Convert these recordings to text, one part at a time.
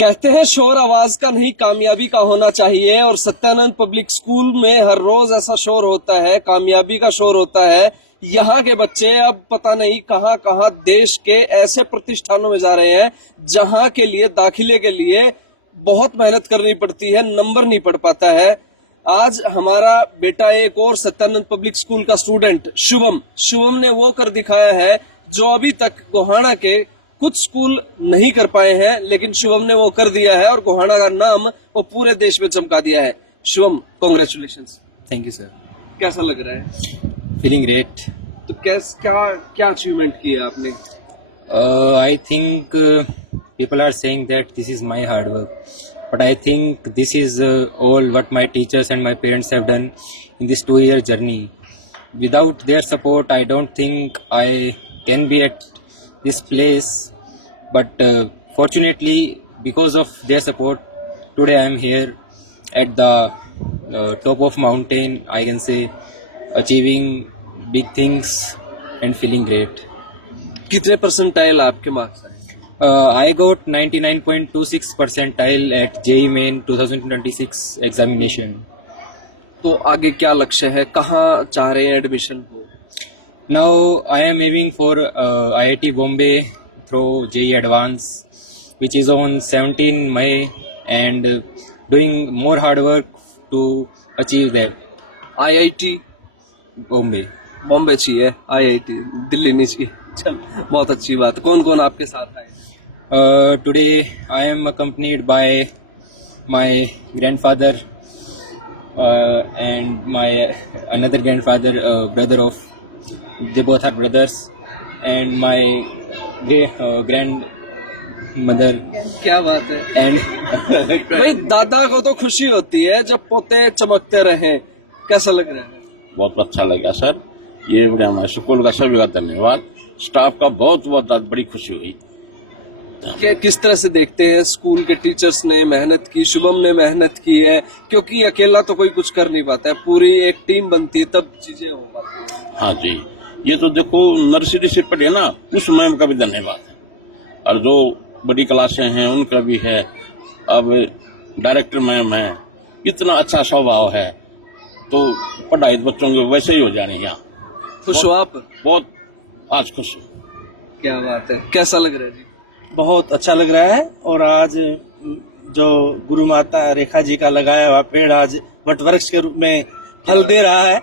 कहते हैं शोर आवाज का नहीं कामयाबी का होना चाहिए, और सत्यानंद पब्लिक स्कूल में हर रोज ऐसा शोर होता है, कामयाबी का शोर होता है। यहाँ के बच्चे अब पता नहीं कहां कहां देश के ऐसे प्रतिष्ठानों में जा रहे हैं जहां के लिए दाखिले के लिए बहुत मेहनत करनी पड़ती है, नंबर नहीं पढ़ पाता है। आज हमारा बेटा एक और सत्यानंद पब्लिक स्कूल का स्टूडेंट शुभम ने वो कर दिखाया है जो अभी तक गोहाना के कुछ स्कूल नहीं कर पाए हैं, लेकिन शुभम ने वो कर दिया है और गोहाना का नाम वो पूरे देश में चमका दिया है। Shubham, congratulations. Thank you sir. कैसा लग रहा है? Feeling great. तो क्या अचीवमेंट किया आपने? I think people are saying that this is my hard work, but I think this is all what my teachers and my parents have done in this 2-year journey. Without their support, I don't think I can be at this place, but fortunately because of their support, today I am here at the top of mountain, I can say, achieving big things and feeling great. कितने percentile आपके marks आए? I got 99.26 percentile at JEE Main 2026 examination. तो आगे क्या लक्ष्य है, कहाँ चाह रहे हैं एडमिशन को? Now I am aiming for IIT Bombay through JEE Advance, which is on 17 May, and doing more hard work to achieve that. IIT Bombay. Bombay चाहिए, IIT दिल्ली नहीं चाहिए। चल, बहुत अच्छी बात। कौन कौन आपके साथ आए? Today I am accompanied by my grandfather and my another grandfather, brother of, they both are brothers, and my grandmother. क्या बात है। And भाई, दादा को तो खुशी होती है जब पोते चमकते रहे। कैसा लग रहा है? बहुत अच्छा लगा सर। ये हमारे स्कूल का सभी का धन्यवाद, स्टाफ का बहुत बहुत बड़ी खुशी हुई। किस तरह से देखते हैं स्कूल के टीचर्स ने मेहनत की, शुभम ने मेहनत की है, क्योंकि अकेला तो कोई कुछ कर नहीं पाता है, पूरी एक टीम बनती है तब चीजें हो पाती है। हाँ जी, ये तो देखो नर्सरी से पढ़े ना, उस मैम का भी धन्यवाद है, और जो बड़ी क्लासें हैं उनका भी है। अब डायरेक्टर मैम है, इतना अच्छा स्वभाव है, तो पढ़ाई बच्चों की वैसे ही हो जानी है। खुश हो आप? बहुत आज खुश हूँ। क्या बात है, कैसा लग रहा है जी? बहुत अच्छा लग रहा है। और आज जो गुरु माता रेखा जी का लगाया हुआ पेड़ आज वटवृक्ष के रूप में फल दे रहा है।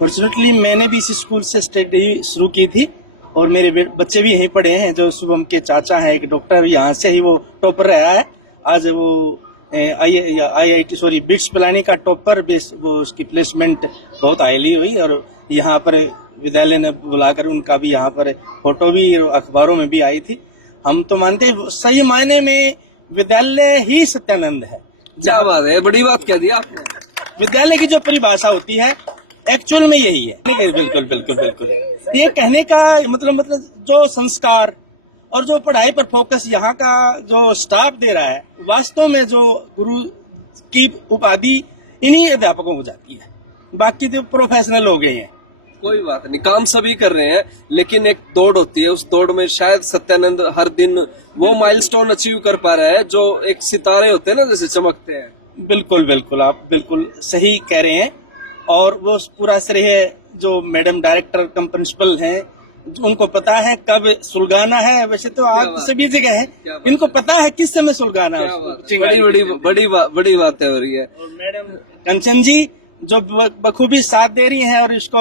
फॉर्चुनेटली मैंने भी इसी स्कूल से स्टडी शुरू की थी, और मेरे बच्चे भी यहीं पढ़े हैं। जो शुभम के चाचा है एक डॉक्टर, यहाँ से ही वो टॉपर रहा है। आज वो IIT बिट्स पिलानी का टॉपर, वो उसकी प्लेसमेंट बहुत हाईली हुई, और यहाँ पर विद्यालय ने बुलाकर उनका भी यहाँ पर फोटो भी अखबारों में भी आई थी। हम तो मानते हैं सही मायने में विद्यालय ही सत्यानंद है। क्या बात है, बड़ी बात कह दी आपने। विद्यालय की जो परिभाषा होती है एक्चुअल में यही है। बिल्कुल बिल्कुल बिल्कुल। ये कहने का मतलब जो संस्कार और जो पढ़ाई पर फोकस यहाँ का जो स्टाफ दे रहा है, वास्तव में जो गुरु की उपाधि इन्हीं अध्यापकों को जाती है, बाकी तो प्रोफेशनल हो गए हैं। कोई बात नहीं, काम सभी कर रहे हैं, लेकिन एक दौड़ होती है, उस दौड़ में शायद सत्यानंद हर दिन वो माइलस्टोन अचीव कर पा रहा है जो एक सितारे होते हैं ना, जैसे चमकते हैं। बिल्कुल बिल्कुल, आप बिल्कुल सही कह रहे हैं। और वो पूरा श्रेय जो मैडम डायरेक्टर कम प्रिंसिपल हैं, उनको पता है कब सुलगाना है। वैसे तो आग सभी जगह है, इनको पता है किस समय सुलगाना है। बड़ी बातें हो रही है। और मैडम कंचन जी जो बखूबी साथ दे रही हैं, और इसको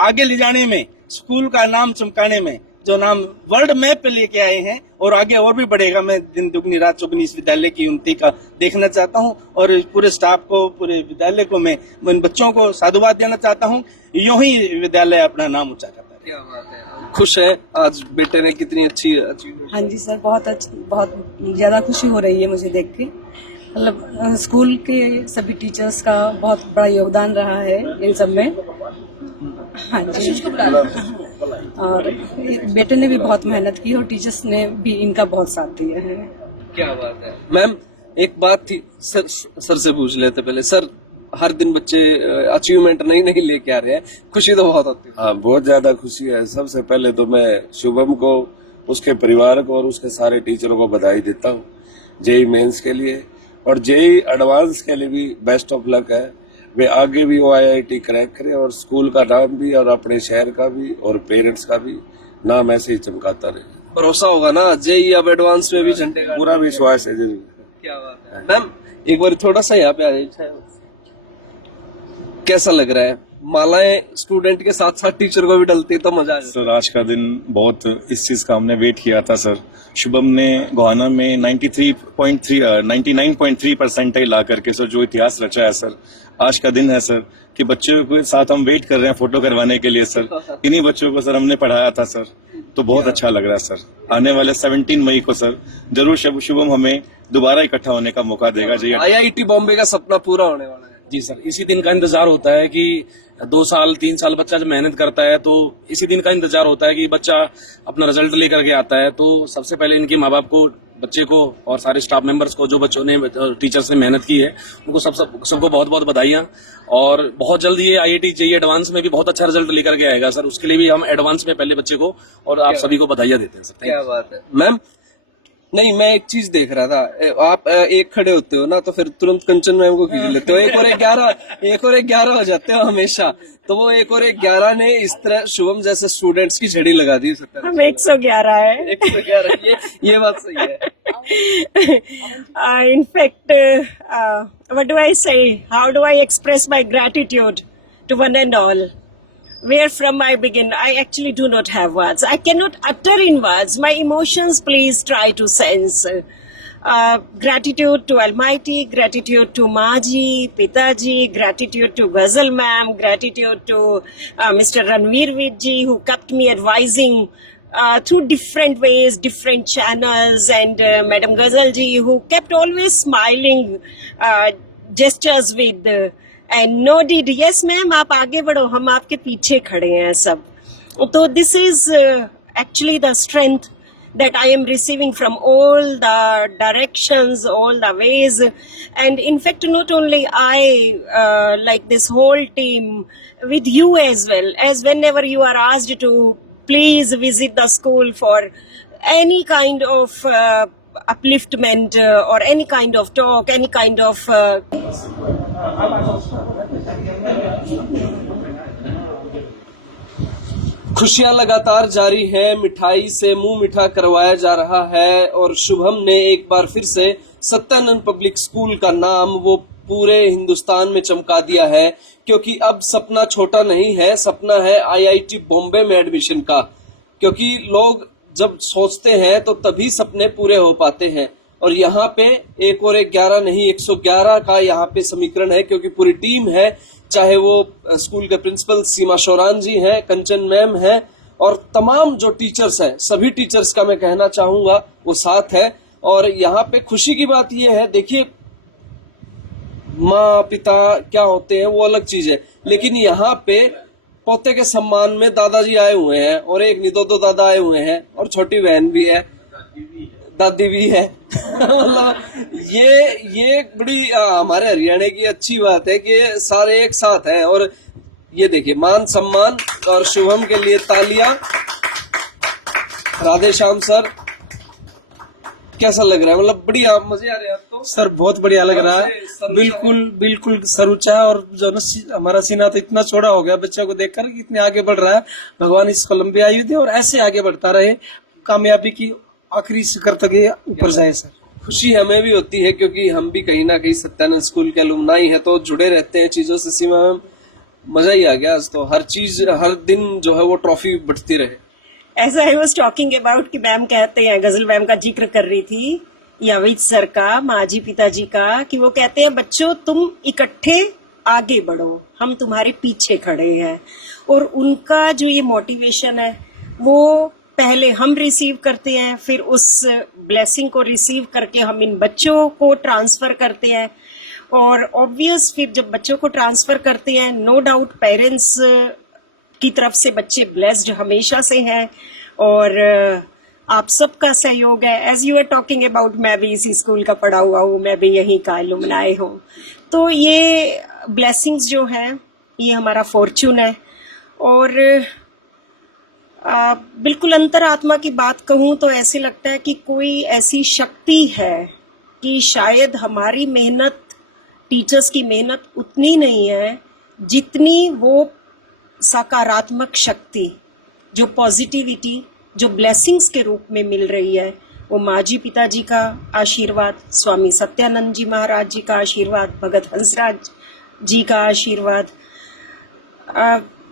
आगे ले जाने में, स्कूल का नाम चमकाने में, जो नाम वर्ल्ड मैप पे लेके आए हैं, और आगे और भी बढ़ेगा। मैं दिन दुगनी रात चौगनी इस विद्यालय की उन्नति का देखना चाहता हूं, और पूरे स्टाफ को, पूरे विद्यालय को मैं इन बच्चों को साधुवाद देना चाहता हूं। यूं ही विद्यालय अपना नाम ऊंचा करता है। क्या बात है, खुश है आज बेटे ने कितनी अच्छी अचीवमेंट? हाँ जी सर, बहुत ज्यादा खुशी हो रही है मुझे देख के। मतलब स्कूल के सभी टीचर्स का बहुत बड़ा योगदान रहा है इन सब में। हाँ जी, और बेटे ने भी बहुत मेहनत की, और टीचर्स ने भी इनका बहुत साथ दिया है। क्या बात है। मैम, एक बात थी, सर से पूछ लेते पहले। सर, हर दिन बच्चे अचीवमेंट नहीं लेके आ रहे हैं, खुशी तो बहुत होती है। हाँ, बहुत ज्यादा खुशी है। सबसे पहले तो मैं शुभम को उसके परिवार को और उसके सारे टीचरों को बधाई देता हूँ जेई मेंस के लिए, और जेई एडवांस के लिए भी बेस्ट ऑफ लक है। वे आगे भी वो IIT क्रैक करें और स्कूल का नाम भी और अपने शहर का भी और पेरेंट्स का भी नाम ऐसे ही चमकाता रहे। भरोसा होगा ना जेई अब एडवांस में भी झंडे का? पूरा विश्वास है जी। क्या बात है मैम, एक बार थोड़ा सा यहाँ पे आ जाइए। कैसा लग रहा है? मालाएं स्टूडेंट के साथ साथ टीचर को भी डलती तो मजा आ जाता। सर आज का दिन बहुत इस चीज का हमने वेट किया था सर। शुभम ने गोहाना में 99.3 परसेंटाइल ला करके सर जो इतिहास रचा है सर, आज का दिन है सर कि बच्चों के साथ हम वेट कर रहे हैं फोटो करवाने के लिए सर। इन्हीं बच्चों को सर हमने पढ़ाया था सर, तो बहुत अच्छा लग रहा है सर। आने वाले 17 मई को सर जरूर शुभम हमें दोबारा इकट्ठा होने का मौका देगा। जी IIT बॉम्बे का सपना पूरा होने वाला है। जी सर, इसी दिन का इंतजार होता है कि 2 साल 3 साल बच्चा जब मेहनत करता है तो इसी दिन का इंतजार होता है कि बच्चा अपना रिजल्ट लेकर के आता है। तो सबसे पहले इनके माँ बाप को, बच्चे को और सारे स्टाफ मेंबर्स को, जो बच्चों ने टीचर्स ने मेहनत की है, उनको सबको बहुत बहुत बधाइयां। और बहुत जल्द ये IIT JEE एडवांस में भी बहुत अच्छा रिजल्ट लेकर के आएगा सर। उसके लिए भी हम एडवांस में पहले बच्चे को और आप सभी को बधाइयां देते हैं सर। क्या बात है मैम। नहीं, मैं एक चीज देख रहा था, आप एक खड़े होते हो ना तो फिर तुरंत कंचन मैम को खींच लेते हो। एक और 11 हो जाते हो हमेशा। तो वो 1 और 11 ने इस तरह शुभम जैसे स्टूडेंट्स की झड़ी लगा दी। हम 111 है। 111, ये बात सही है। In fact, what do I say? How do I express my gratitude to one and all? Where from I begin? I actually do not have words. I cannot utter in words. My emotions, please try to sense. Gratitude to Almighty, gratitude to Maji, Pitaji, gratitude to Ghazal ma'am, gratitude to Mr. Ranveer Vidji, who kept me advising through different ways, different channels, and Madam Ghazal ji, who kept always smiling gestures with and nodded, yes ma'am, आप आगे बढ़ो, हम आपके पीछे खड़े हैं सब। तो this is actually the strength that I am receiving from all the directions, all the ways, and in fact not only I, like this whole team, with you as well, as whenever you are asked to please visit the school for any kind of upliftment or any kind of talk, any kind of खुशियां लगातार जारी है, मिठाई से मुंह मीठा करवाया जा रहा है और शुभम ने एक बार फिर से सत्यानंद पब्लिक स्कूल का नाम वो पूरे हिंदुस्तान में चमका दिया है। क्योंकि अब सपना छोटा नहीं है, सपना है IIT बॉम्बे में एडमिशन का। क्योंकि लोग जब सोचते हैं तो तभी सपने पूरे हो पाते हैं। और यहाँ पे 1 और 11 नहीं, 111 का यहाँ पे समीकरण है। क्योंकि पूरी टीम है, चाहे वो स्कूल के प्रिंसिपल सीमा शौरान जी हैं, कंचन मैम है और तमाम जो टीचर्स हैं, सभी टीचर्स का मैं कहना चाहूंगा वो साथ है। और यहाँ पे खुशी की बात ये है, देखिए माँ पिता क्या होते हैं वो अलग चीज है, लेकिन यहाँ पे पोते के सम्मान में दादाजी आए हुए हैं और एक नहीं दो दादा आए हुए हैं और छोटी बहन भी है, दादी भी है। मतलब ये बड़ी हमारे हरियाणा की अच्छी बात है कि सारे एक साथ हैं। और ये देखिए मान सम्मान और शुभम के लिए तालियां। राधे श्याम सर, कैसा लग रहा है? मतलब बढ़िया, मजे आ रहे हैं आपको? सर बहुत बढ़िया लग रहा है। बिल्कुल सर ऊंचा है और जो ना हमारा सीना तो इतना चौड़ा हो गया बच्चों को देखकर कि इतने आगे बढ़ रहा है। भगवान इसको लंबी आयु दे और ऐसे आगे बढ़ता रहे, कामयाबी की आखिरी शिखर तक ऊपर जाए। सर खुशी हमें भी होती है क्योंकि हम भी कहीं ना कहीं सत्यानंद स्कूल के अलुमनाई है, तो जुड़े रहते हैं चीजों से। सीमा में मजा ही आ गया आज तो। हर चीज हर दिन जो है वो ट्रॉफी बढ़ती रहे। ऐसा आई वॉज टॉकिंग अबाउट कि मैम कहते हैं, गजल मैम का जिक्र कर रही थी याविद सर का, माजी पिताजी का, कि वो कहते हैं बच्चों तुम इकट्ठे आगे बढ़ो, हम तुम्हारे पीछे खड़े हैं। और उनका जो ये मोटिवेशन है वो पहले हम रिसीव करते हैं, फिर उस ब्लेसिंग को रिसीव करके हम इन बच्चों को ट्रांसफर करते हैं। और ऑब्वियस फिर जब बच्चों को ट्रांसफर करते हैं, नो डाउट पेरेंट्स की तरफ से बच्चे ब्लेस्ड हमेशा से हैं और आप सबका सहयोग है। As you are talking about, मैं भी इसी स्कूल का पढ़ा हुआ हूँ, मैं भी यहीं का अलुमनाई हूँ। तो ये ब्लेसिंग्स जो हैं ये हमारा फॉर्चून है। और बिल्कुल अंतरात्मा की बात कहूं तो ऐसे लगता है कि कोई ऐसी शक्ति है कि शायद हमारी मेहनत, टीचर्स की मेहनत उतनी नहीं है जितनी वो सकारात्मक शक्ति, जो पॉजिटिविटी, जो ब्लेसिंग्स के रूप में मिल रही है, वो माँ जी पिताजी का आशीर्वाद, स्वामी सत्यानंद जी महाराज जी का आशीर्वाद, भगत हंसराज जी का आशीर्वाद,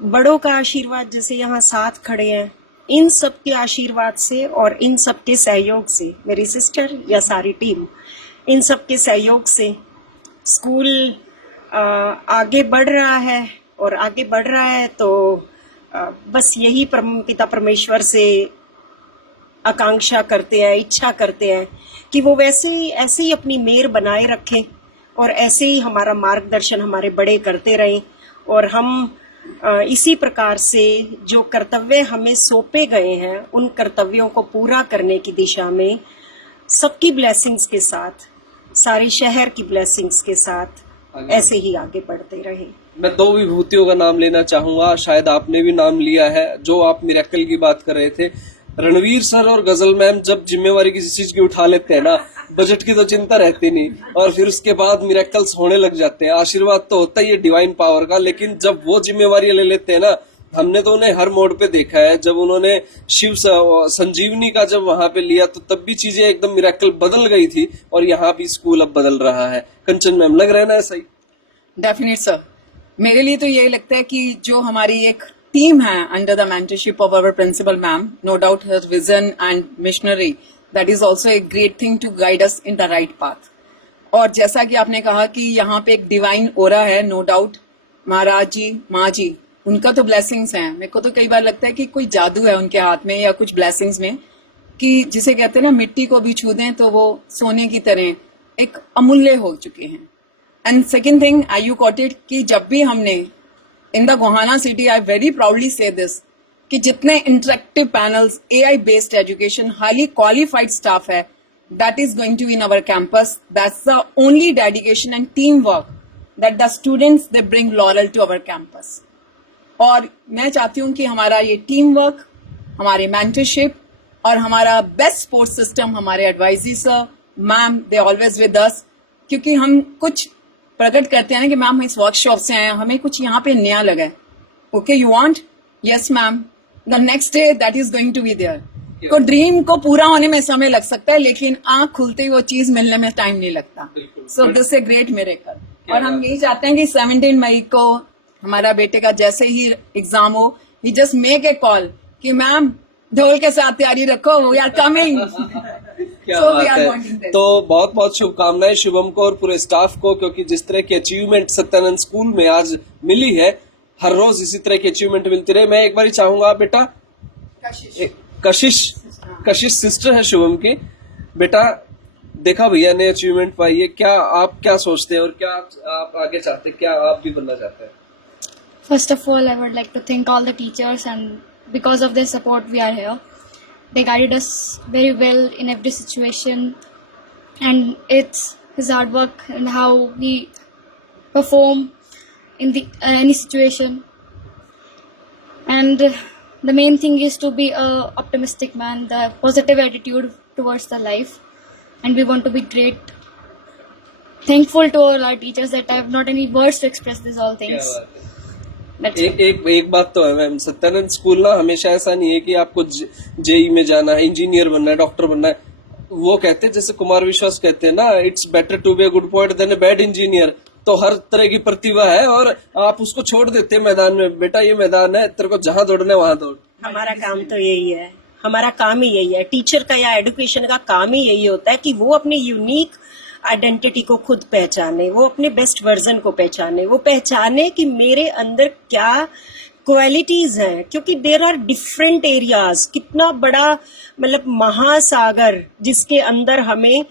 बड़ों का आशीर्वाद जैसे यहाँ साथ खड़े हैं, इन सब के आशीर्वाद से और इन सब के सहयोग से, मेरी सिस्टर या सारी टीम, इन सब के सहयोग से स्कूल आगे बढ़ रहा है और आगे बढ़ रहा है। तो बस यही पिता परमेश्वर से आकांक्षा करते हैं, इच्छा करते हैं कि वो वैसे ही ऐसे ही अपनी मेहर बनाए रखें और ऐसे ही हमारा मार्गदर्शन हमारे बड़े करते रहें और हम इसी प्रकार से जो कर्तव्य हमें सौंपे गए हैं उन कर्तव्यों को पूरा करने की दिशा में सबकी ब्लेसिंग्स के साथ, सारे शहर की ब्लेसिंग्स के साथ ऐसे ही आगे बढ़ते रहे। मैं दो विभूतियों का नाम लेना चाहूंगा, शायद आपने भी नाम लिया है, जो आप मिरेकल की बात कर रहे थे। रणवीर सर और गजल मैम जब जिम्मेवारी किसी चीज की उठा लेते हैं ना, बजट की तो चिंता रहती नहीं और फिर उसके बाद मिरेकल्स होने लग जाते हैं। आशीर्वाद तो होता ही है डिवाइन पावर का, लेकिन जब वो जिम्मेवारी ले लेते हैं ना, हमने तो उन्हें हर मोड पे देखा है। जब उन्होंने शिव संजीवनी का जब वहां पे लिया तो तब भी चीजें एकदम मिरेकल बदल गई थी और यहाँ भी स्कूल अब बदल रहा है। कंचन मैम, लग रहा है ना ऐसा ही? डेफिनेट सर, मेरे लिए तो यही लगता है कि जो हमारी एक टीम है under the mentorship of our principal ma'am, no doubt her vision and missionary, that is also a great thing to guide us in the right path. और जैसा कि आपने कहा कि यहाँ पे एक डिवाइन ओरा है, नो डाउट महाराज जी, माँ जी, उनका तो ब्लेसिंग्स हैं। मेरे को तो कई बार लगता है कि कोई जादू है उनके हाथ में या कुछ ब्लेसिंग्स में, कि जिसे कहते हैं ना, मिट्टी को भी छू दें तो वो सोने की तरह एक अमूल्य हो चुके हैं। And second thing, I you caught it, कि जब भी हमने in the Gohana city, I very proudly say this, कि जितने interactive panels, AI based education, highly qualified staff है, that is going to be in our campus. That's the only dedication and team work that the students they bring laurel to our campus. और मैं चाहती हूँ कि हमारा ये team work, हमारे mentorship और हमारा बेस्ट सपोर्ट सिस्टम, हमारे advisory sir, ma'am, they always with us, क्योंकि हम कुछ प्रकट करते हैं ना कि मैम हम इस वर्कशॉप से आए हैं, हमें कुछ यहाँ पे नया लगा है। Okay, you want? Yes ma'am, the next day that is going to be there. तो ड्रीम को पूरा होने में समय लग सकता है, लेकिन आंख खुलते ही वो चीज मिलने में टाइम नहीं लगता। So this a great miracle. और हम यही चाहते हैं कि 17 मई को हमारा बेटे का जैसे ही एग्जाम हो, ही जस्ट मेक ए कॉल कि मैम ढोल के साथ तैयारी रखो, वी आर कमिंग। क्या बात है। तो बहुत बहुत शुभकामनाएं शुभम को और पूरे स्टाफ को, क्योंकि जिस तरह की अचीवमेंट सत्यानंद स्कूल में आज मिली है, हर रोज इसी तरह की अचीवमेंट मिलती रहे। मैं एक बार चाहूंगा बेटा, कशिश सिस्टर है शुभम की, बेटा देखा भैया ने अचीवमेंट पाई है, क्या आप क्या सोचते हैं और क्या आप आगे चाहते हैं, क्या आप भी बनना चाहते हैं? First of all, I would like to thank all the teachers, and because of their support we are here. They guided us very well in every situation, and it's his hard work and how we perform in the any situation. And the main thing is to be a optimistic man, the positive attitude towards the life, and we want to be great. Thankful to all our teachers that I have not any words to express these all things. एक बात तो है ma'am, Satyanand school ना हमेशा ऐसा नहीं है कि आपको जेई में जाना है, इंजीनियर बनना है, डॉक्टर बनना है। वो कहते हैं, जैसे कुमार विश्वास कहते हैं ना, it's better to be a good poet than a bad engineer. तो हर तरह की प्रतिभा है और आप उसको छोड़ देते हैं मैदान में, बेटा ये मैदान है, तेरे को जहां दौड़ना है वहां दौड़। हमारा काम तो यही है, हमारा काम ही यही है, टीचर का या एडुकेशन का काम ही यही होता है कि वो अपनी यूनिक आइडेंटिटी को खुद पहचाने, वो अपने बेस्ट वर्जन को पहचाने, वो पहचाने कि मेरे अंदर क्या क्वालिटीज हैं, क्योंकि देर आर डिफरेंट एरियाज। कितना बड़ा मतलब महासागर जिसके अंदर हमें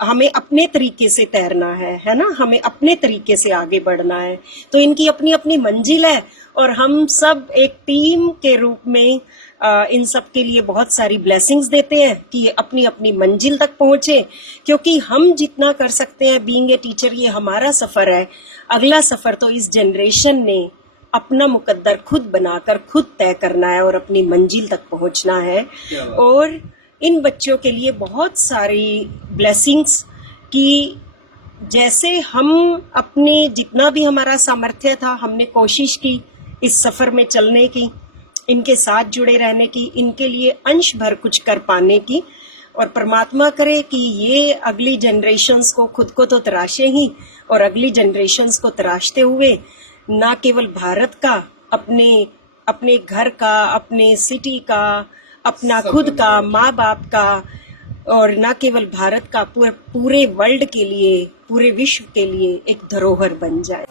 हमें अपने तरीके से तैरना है ना, हमें अपने तरीके से आगे बढ़ना है। तो इनकी अपनी अपनी मंजिल है और हम सब एक टीम के रूप में इन सब के लिए बहुत सारी ब्लेसिंग्स देते हैं कि ये अपनी अपनी मंजिल तक पहुंचे, क्योंकि हम जितना कर सकते हैं बीइंग ए टीचर, ये हमारा सफर है। अगला सफर तो इस जनरेशन ने अपना मुकद्दर खुद बनाकर खुद तय करना है और अपनी मंजिल तक पहुंचना है। और इन बच्चों के लिए बहुत सारी ब्लेसिंग्स की, जैसे हम अपने जितना भी हमारा सामर्थ्य था हमने कोशिश की इस सफर में चलने की, इनके साथ जुड़े रहने की, इनके लिए अंश भर कुछ कर पाने की। और परमात्मा करे कि ये अगली जनरेशन्स को, खुद को तो तराशे ही, और अगली जनरेशन्स को तराशते हुए ना केवल भारत का, अपने घर का, अपने सिटी का, अपना खुद का, माँ बाप का, और ना केवल भारत का, पूरे वर्ल्ड के लिए, पूरे विश्व के लिए एक धरोहर बन जाए।